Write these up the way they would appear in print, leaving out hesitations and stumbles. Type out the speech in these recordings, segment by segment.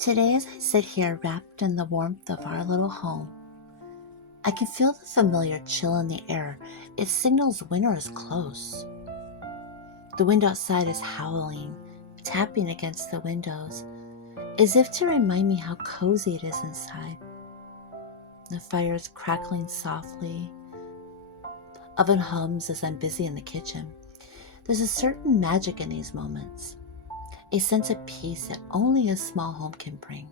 Today, as I sit here wrapped in the warmth of our little home, I can feel the familiar chill in the air. It signals winter is close. The wind outside is howling, tapping against the windows, as if to remind me how cozy it is inside. The fire is crackling softly. Oven hums as I'm busy in the kitchen. There's a certain magic in these moments, a sense of peace that only a small home can bring.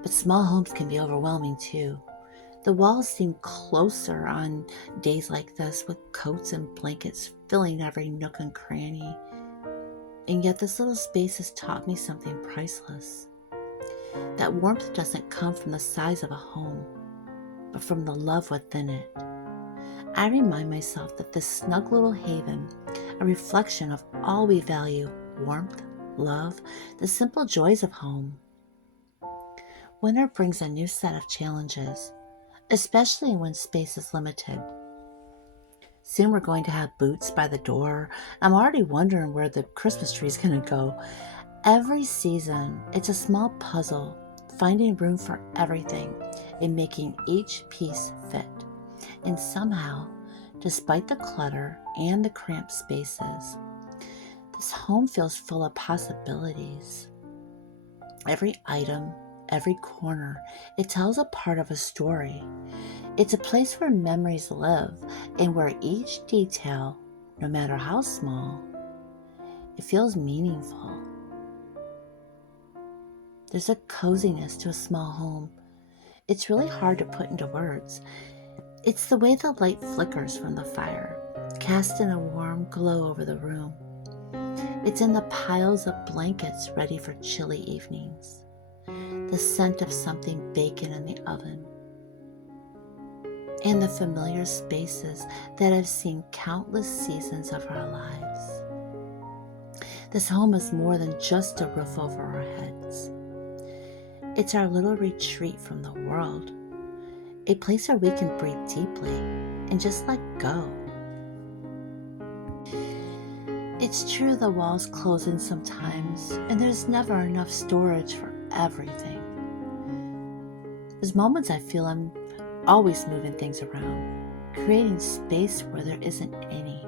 But small homes can be overwhelming too. The walls seem closer on days like this, with coats and blankets filling every nook and cranny. And yet this little space has taught me something priceless. That warmth doesn't come from the size of a home, but from the love within it. I remind myself that this snug little haven, a reflection of all we value: warmth, love, the simple joys of home. Winter brings a new set of challenges, especially when space is limited. Soon we're going to have boots by the door. I'm already wondering where the Christmas tree is going to go. Every season, it's a small puzzle, finding room for everything and making each piece fit. And somehow, despite the clutter and the cramped spaces, this home feels full of possibilities. Every item, every corner, it tells a part of a story. It's a place where memories live and where each detail, no matter how small, it feels meaningful. There's a coziness to a small home. It's really hard to put into words. It's the way the light flickers from the fire, casting a warm glow over the room. It's in the piles of blankets ready for chilly evenings, the scent of something baking in the oven, and the familiar spaces that have seen countless seasons of our lives. This home is more than just a roof over our heads. It's our little retreat from the world, a place where we can breathe deeply and just let go. It's true the walls close in sometimes, and there's never enough storage for everything. There's moments I feel I'm always moving things around, creating space where there isn't any.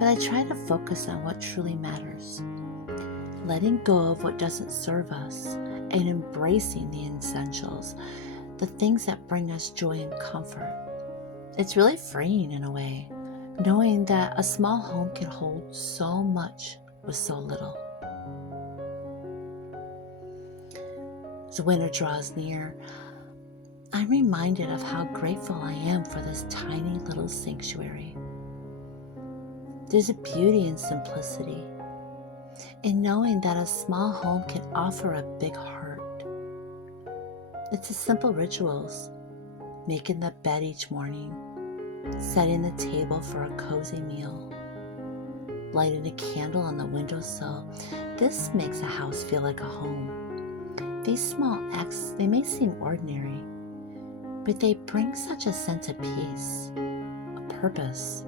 But I try to focus on what truly matters, letting go of what doesn't serve us and embracing the essentials, the things that bring us joy and comfort. It's really freeing in a way, knowing that a small home can hold so much with so little. As winter draws near, I'm reminded of how grateful I am for this tiny little sanctuary. There's a beauty in simplicity, in knowing that a small home can offer a big heart. It's the simple rituals, making the bed each morning, setting the table for a cozy meal, lighting a candle on the windowsill. This makes a house feel like a home. These small acts, they may seem ordinary, but they bring such a sense of peace, a purpose.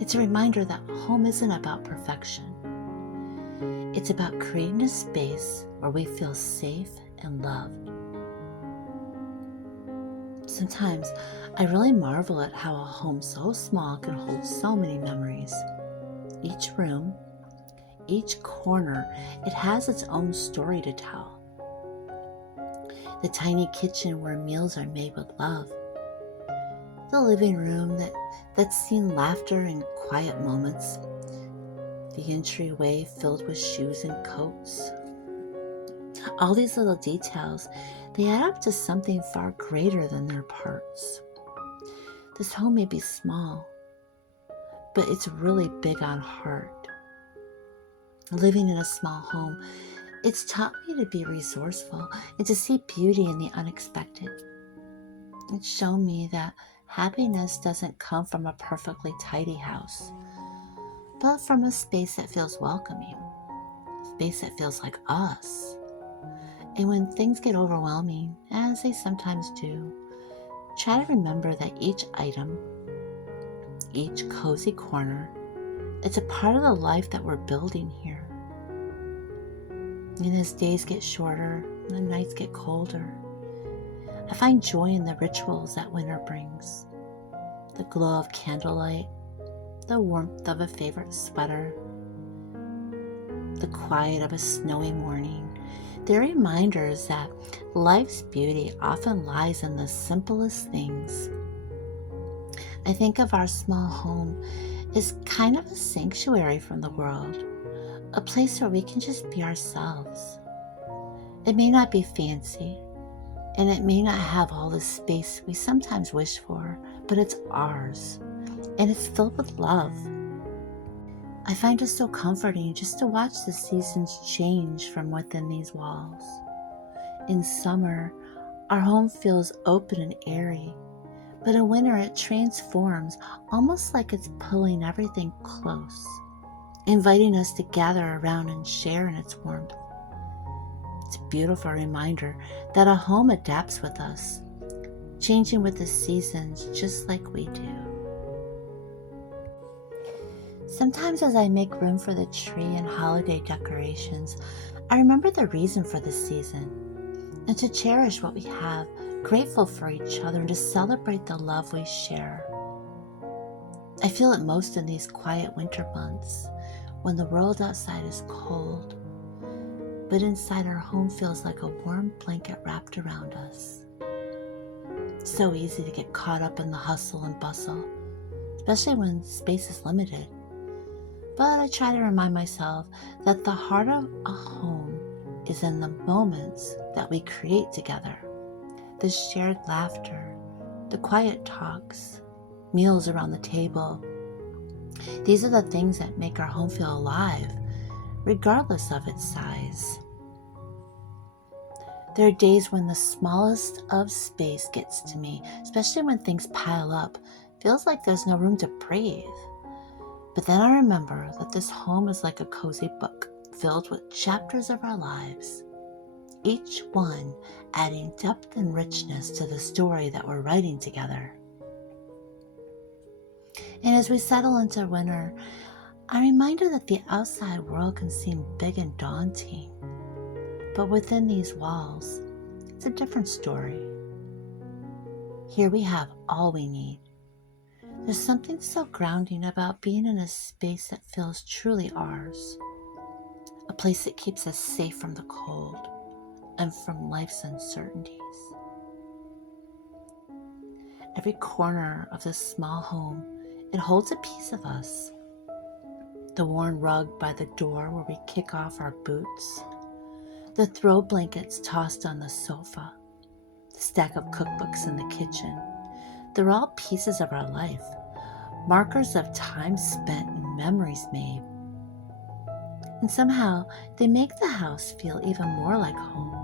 It's a reminder that home isn't about perfection. It's about creating a space where we feel safe and loved. Sometimes I really marvel at how a home so small can hold so many memories. Each room, each corner, it has its own story to tell. The tiny kitchen where meals are made with love. The living room that's seen laughter and quiet moments. The entryway filled with shoes and coats. All these little details, they add up to something far greater than their parts. This home may be small, but it's really big on heart. Living in a small home, it's taught me to be resourceful and to see beauty in the unexpected. It's shown me that happiness doesn't come from a perfectly tidy house, but from a space that feels welcoming, a space that feels like us. And when things get overwhelming, as they sometimes do, try to remember that each item, each cozy corner, it's a part of the life that we're building here. And as days get shorter and the nights get colder, I find joy in the rituals that winter brings. The glow of candlelight, the warmth of a favorite sweater, the quiet of a snowy morning. They're reminders that life's beauty often lies in the simplest things. I think of our small home as kind of a sanctuary from the world, a place where we can just be ourselves. It may not be fancy, and it may not have all the space we sometimes wish for, but it's ours, and it's filled with love. I find it so comforting just to watch the seasons change from within these walls. In summer, our home feels open and airy, but in winter it transforms, almost like it's pulling everything close, inviting us to gather around and share in its warmth. It's a beautiful reminder that a home adapts with us, changing with the seasons just like we do. Sometimes as I make room for the tree and holiday decorations, I remember the reason for the season, and to cherish what we have, grateful for each other, and to celebrate the love we share. I feel it most in these quiet winter months, when the world outside is cold, but inside our home feels like a warm blanket wrapped around us. It's so easy to get caught up in the hustle and bustle, especially when space is limited. But I try to remind myself that the heart of a home is in the moments that we create together. The shared laughter, the quiet talks, meals around the table. These are the things that make our home feel alive, regardless of its size. There are days when the smallest of space gets to me, especially when things pile up. Feels like there's no room to breathe. But then I remember that this home is like a cozy book filled with chapters of our lives, each one adding depth and richness to the story that we're writing together. And as we settle into winter, I'm reminded that the outside world can seem big and daunting, but within these walls, it's a different story. Here we have all we need. There's something so grounding about being in a space that feels truly ours, a place that keeps us safe from the cold and from life's uncertainties. Every corner of this small home, it holds a piece of us. The worn rug by the door where we kick off our boots, the throw blankets tossed on the sofa, the stack of cookbooks in the kitchen. They're all pieces of our life, markers of time spent and memories made. And somehow they make the house feel even more like home.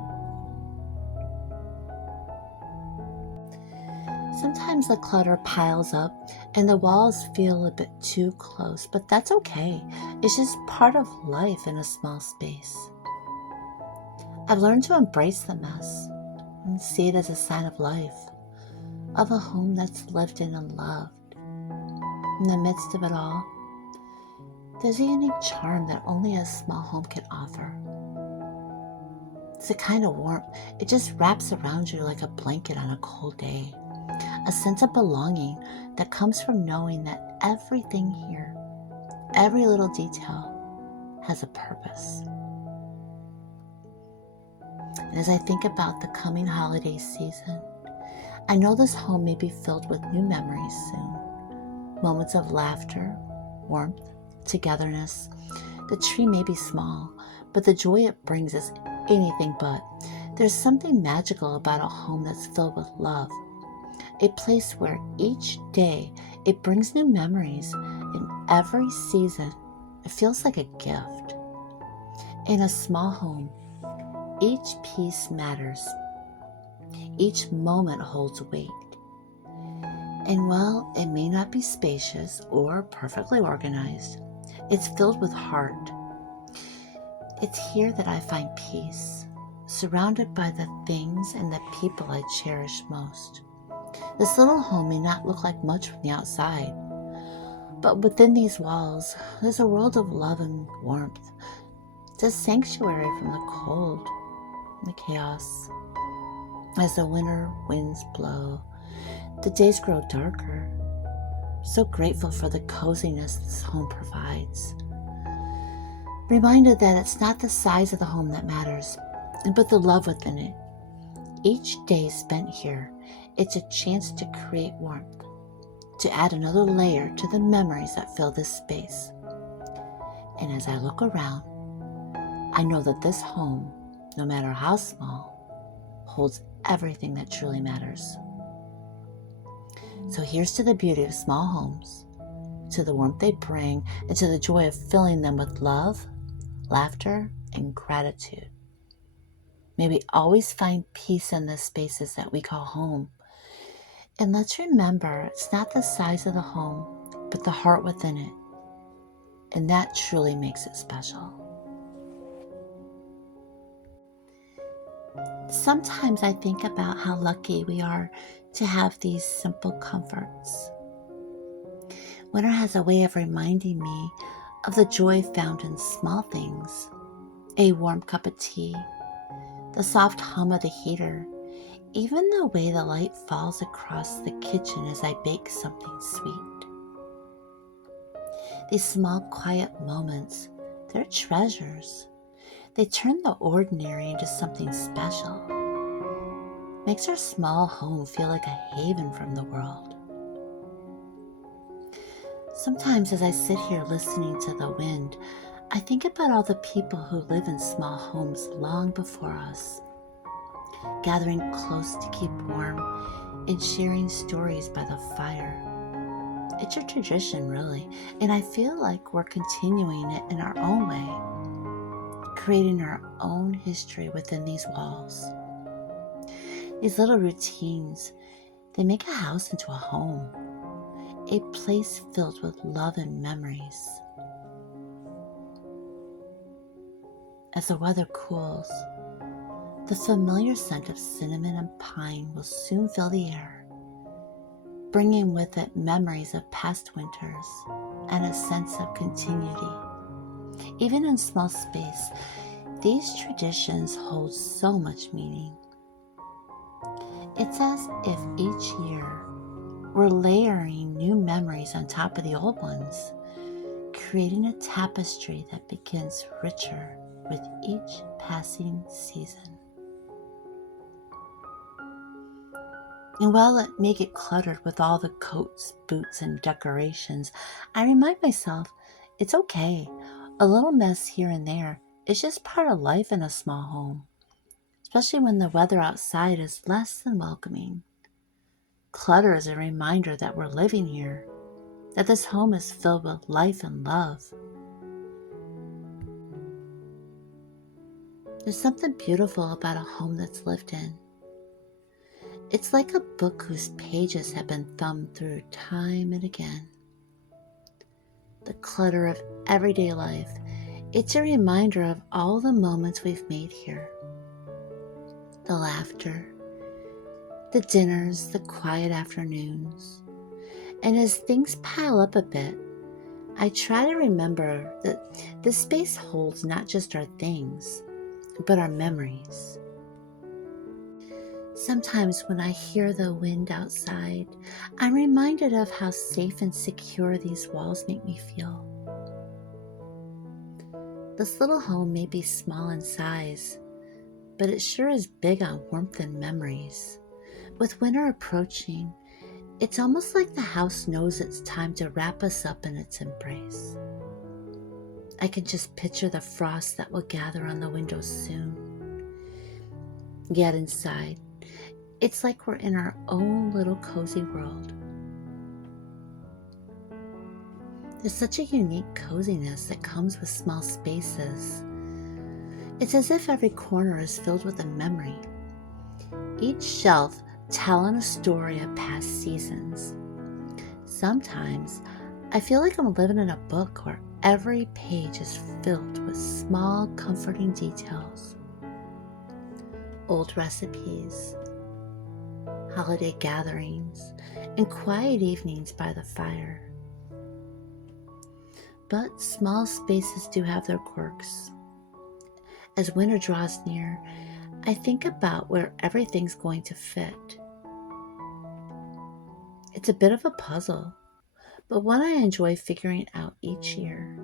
Sometimes the clutter piles up and the walls feel a bit too close, but that's okay. It's just part of life in a small space. I've learned to embrace the mess and see it as a sign of life, of a home that's lived in and loved. In the midst of it all, there's a unique charm that only a small home can offer. It's a kind of warmth. It just wraps around you like a blanket on a cold day. A sense of belonging that comes from knowing that everything here, every little detail, has a purpose. And as I think about the coming holiday season, I know this home may be filled with new memories soon. Moments of laughter, warmth, togetherness. The tree may be small, but the joy it brings is anything but. There's something magical about a home that's filled with love. A place where each day it brings new memories. In every season, it feels like a gift. In a small home, each piece matters. Each moment holds weight. And while it may not be spacious or perfectly organized, it's filled with heart. It's here that I find peace, surrounded by the things and the people I cherish most. This little home may not look like much from the outside, but within these walls, there's a world of love and warmth. It's a sanctuary from the cold and the chaos. As the winter winds blow, the days grow darker. So grateful for the coziness this home provides. Reminded that it's not the size of the home that matters, but the love within it. Each day spent here, it's a chance to create warmth, to add another layer to the memories that fill this space. And as I look around, I know that this home, no matter how small, holds everything that truly matters. So here's to the beauty of small homes, to the warmth they bring, and to the joy of filling them with love, laughter, and gratitude. May we always find peace in the spaces that we call home. And let's remember, it's not the size of the home, but the heart within it. And that truly makes it special. Sometimes I think about how lucky we are to have these simple comforts. Winter has a way of reminding me of the joy found in small things. A warm cup of tea, the soft hum of the heater, even the way the light falls across the kitchen as I bake something sweet. These small, quiet moments, they're treasures. They turn the ordinary into something special. Makes our small home feel like a haven from the world. Sometimes as I sit here listening to the wind, I think about all the people who live in small homes long before us, gathering close to keep warm and sharing stories by the fire. It's a tradition, really, and I feel like we're continuing it in our own way, creating our own history within these walls. These little routines, they make a house into a home, a place filled with love and memories. As the weather cools, the familiar scent of cinnamon and pine will soon fill the air, bringing with it memories of past winters and a sense of continuity. Even in small space, these traditions hold so much meaning. It's as if each year we're layering new memories on top of the old ones, creating a tapestry that begins richer with each passing season. And while it may get cluttered with all the coats, boots, and decorations, I remind myself it's okay. A little mess here and there is just part of life in a small home, especially when the weather outside is less than welcoming. Clutter is a reminder that we're living here, that this home is filled with life and love. There's something beautiful about a home that's lived in. It's like a book whose pages have been thumbed through time and again. The clutter of everyday life, it's a reminder of all the moments we've made here. The laughter, the dinners, the quiet afternoons. And as things pile up a bit, I try to remember that this space holds not just our things, but our memories. Sometimes when I hear the wind outside, I'm reminded of how safe and secure these walls make me feel. This little home may be small in size, but it sure is big on warmth and memories. With winter approaching, it's almost like the house knows it's time to wrap us up in its embrace. I can just picture the frost that will gather on the windows soon. Yet inside, it's like we're in our own little cozy world. There's such a unique coziness that comes with small spaces. It's as if every corner is filled with a memory, each shelf telling a story of past seasons. Sometimes I feel like I'm living in a book where every page is filled with small, comforting details. Old recipes, holiday gatherings, and quiet evenings by the fire. But small spaces do have their quirks. As winter draws near, I think about where everything's going to fit. It's a bit of a puzzle, but one I enjoy figuring out each year.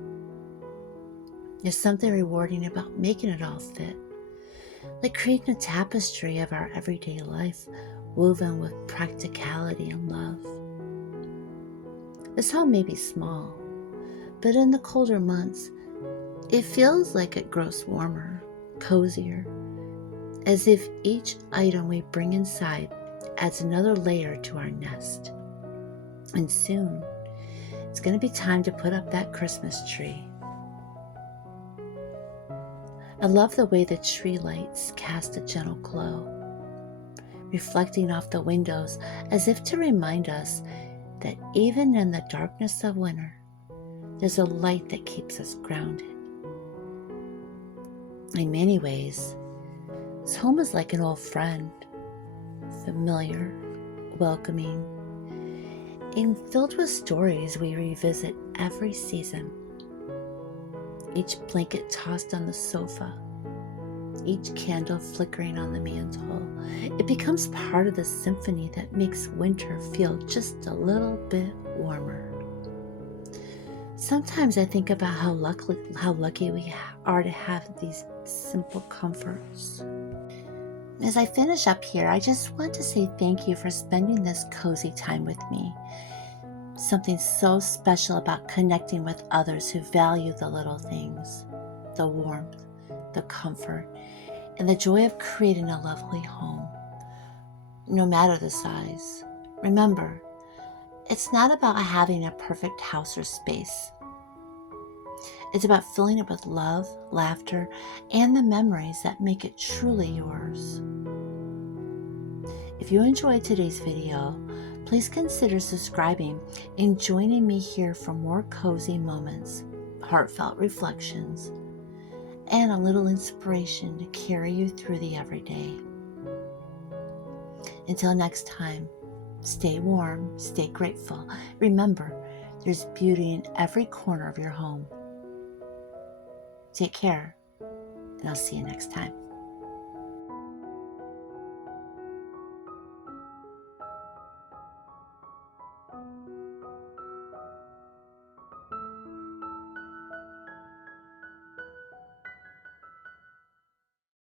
There's something rewarding about making it all fit, like creating a tapestry of our everyday life, woven with practicality and love. This home may be small, but in the colder months, it feels like it grows warmer, cozier, as if each item we bring inside adds another layer to our nest. And soon, it's going to be time to put up that Christmas tree. I love the way the tree lights cast a gentle glow, reflecting off the windows as if to remind us that even in the darkness of winter, there's a light that keeps us grounded. In many ways, this home is like an old friend, familiar, welcoming, and filled with stories we revisit every season. Each blanket tossed on the sofa, each candle flickering on the mantle, it becomes part of the symphony that makes winter feel just a little bit warmer. Sometimes I think about how lucky we are to have these simple comforts. As I finish up here, I just want to say thank you for spending this cozy time with me. Something so special about connecting with others who value the little things, the warmth, the comfort, and the joy of creating a lovely home, no matter the size. Remember, it's not about having a perfect house or space. It's about filling it with love, laughter, and the memories that make it truly yours. If you enjoyed today's video, please consider subscribing and joining me here for more cozy moments, heartfelt reflections, and a little inspiration to carry you through the everyday. Until next time, stay warm, stay grateful. Remember, there's beauty in every corner of your home. Take care, and I'll see you next time.